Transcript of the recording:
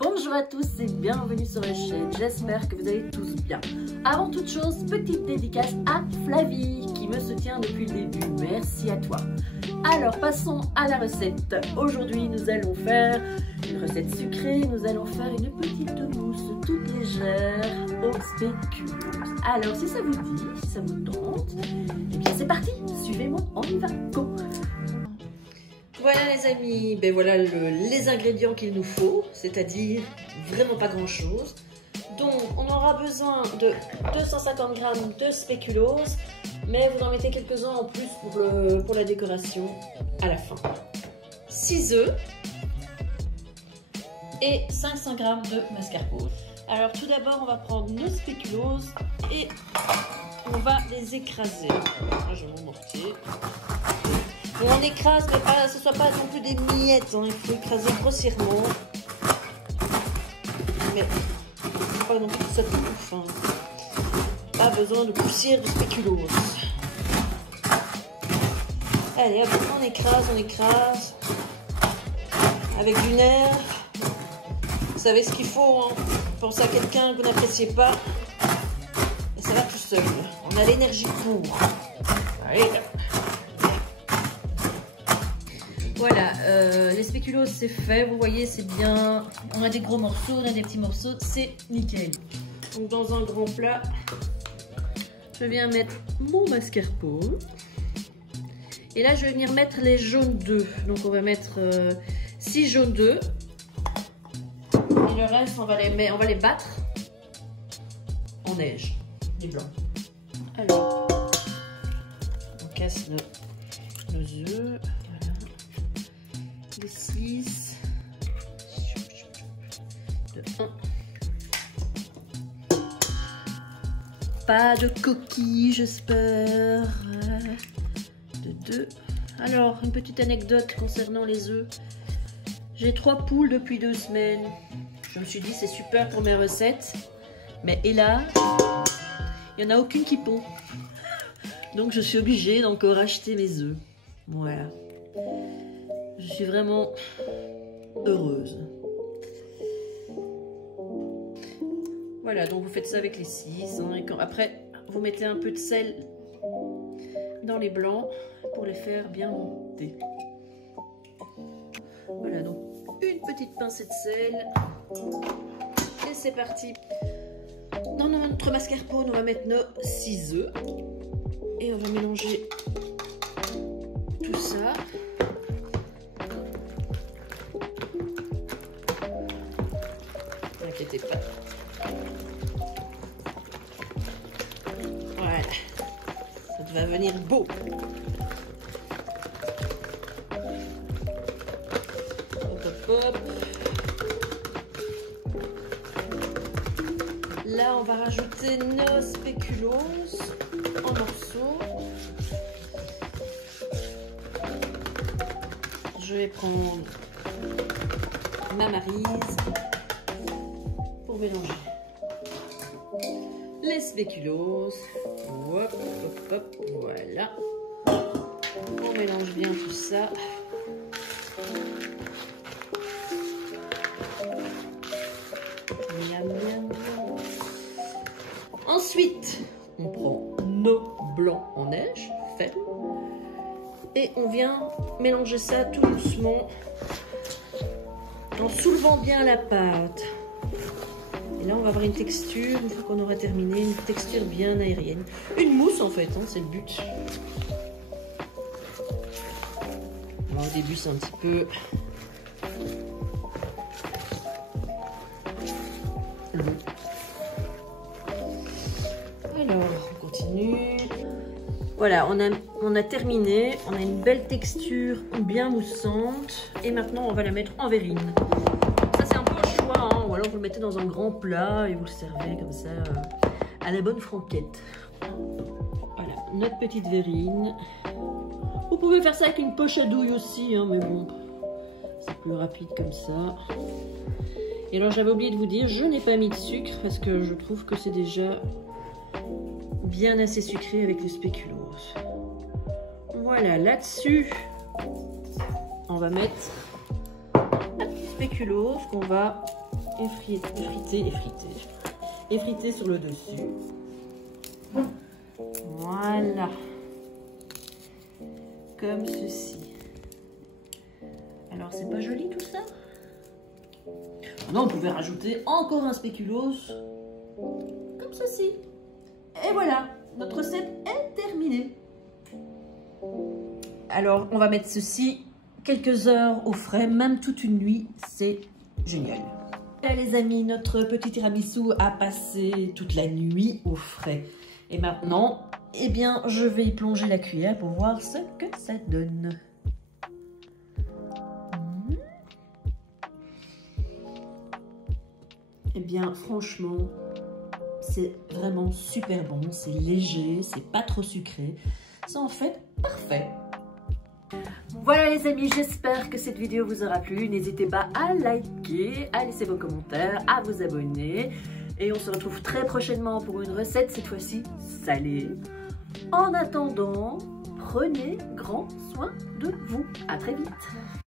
Bonjour à tous et bienvenue sur la chaîne, j'espère que vous allez tous bien. Avant toute chose, petite dédicace à Flavie qui me soutient depuis le début, merci à toi. Alors passons à la recette. Aujourd'hui nous allons faire une recette sucrée, nous allons faire une petite mousse toute légère au spéculoos. Alors si ça vous dit, si ça vous tente, eh bien c'est parti, suivez-moi, on y va, go! Voilà les amis, ben voilà les ingrédients qu'il nous faut, c'est-à-dire vraiment pas grand chose. Donc on aura besoin de 250 g de spéculoos, mais vous en mettez quelques-uns en plus pour la décoration à la fin. 6 œufs et 500 g de mascarpone. Alors tout d'abord on va prendre nos spéculoos et on va les écraser. Moi je vais mon mortier. On écrase, mais pas, ce ne soit pas non plus des miettes, hein. Il faut écraser grossièrement. Mais pas non plus que ça touffe. Hein. Pas besoin de poussière de spéculoos. Allez, hop, on écrase. Avec du nerf. Vous savez ce qu'il faut, hein. Pensez à quelqu'un que vous n'appréciez pas. Et ça va tout seul. On a l'énergie pour. Allez, hop. Voilà, les spéculoos c'est fait, vous voyez c'est bien, on a des gros morceaux, on a des petits morceaux, c'est nickel. Donc dans un grand plat, je viens mettre mon mascarpone. Et là je vais venir mettre les jaunes d'œufs, donc on va mettre 6 jaunes d'œufs. Et le reste on va les battre en neige, les blancs. Alors, on casse nos œufs. De 6 de 1. Pas de coquilles, j'espère. De 2. Alors, une petite anecdote concernant les œufs. J'ai 3 poules depuis 2 semaines. Je me suis dit, c'est super pour mes recettes. Mais hélas, il n'y en a aucune qui pond. Donc, je suis obligée d'encore acheter mes œufs. Voilà. Je suis vraiment heureuse. Voilà, donc vous faites ça avec les 6. Hein, et après, vous mettez un peu de sel dans les blancs pour les faire bien monter. Voilà, donc une petite pincée de sel. Et c'est parti. Dans notre mascarpone, on va mettre nos 6 œufs. Et on va mélanger tout ça. N'inquiétez pas. Voilà. Ça va venir beau. Hop, hop, hop. Là, on va rajouter nos spéculoos en morceaux. Je vais prendre ma maryse. Mélanger les spéculoos, hop, hop, hop, voilà, on mélange bien tout ça, miam, miam. Ensuite on prend nos blancs en neige ferme et on vient mélanger ça tout doucement en soulevant bien la pâte. Et là, on va avoir une texture, une fois qu'on aura terminé, une texture bien aérienne. Une mousse, en fait, hein, c'est le but. Alors, au début, c'est un petit peu lourd. Alors, on continue. Voilà, on a terminé. On a une belle texture bien moussante. Et maintenant, on va la mettre en verrine. Ou alors vous le mettez dans un grand plat et vous le servez comme ça à la bonne franquette. Voilà, notre petite verrine. Vous pouvez faire ça avec une poche à douille aussi, hein, mais bon, c'est plus rapide comme ça. Et alors j'avais oublié de vous dire, je n'ai pas mis de sucre parce que je trouve que c'est déjà bien assez sucré avec le spéculoos. Voilà, là-dessus, on va mettre un petit spéculoos qu'on va effriter sur le dessus. Voilà. Comme ceci. Alors, c'est pas joli tout ça? Non, on pouvait rajouter encore un spéculoos. Comme ceci. Et voilà, notre recette est terminée. Alors, on va mettre ceci quelques heures au frais, même toute une nuit. C'est génial. Et les amis, notre petit tiramisu a passé toute la nuit au frais. Et maintenant, eh bien, je vais y plonger la cuillère pour voir ce que ça donne. Eh bien, franchement, c'est vraiment super bon. C'est léger, c'est pas trop sucré. C'est en fait parfait. Voilà les amis, j'espère que cette vidéo vous aura plu. N'hésitez pas à liker, à laisser vos commentaires, à vous abonner. Et on se retrouve très prochainement pour une recette, cette fois-ci salée. En attendant, prenez grand soin de vous. À très vite.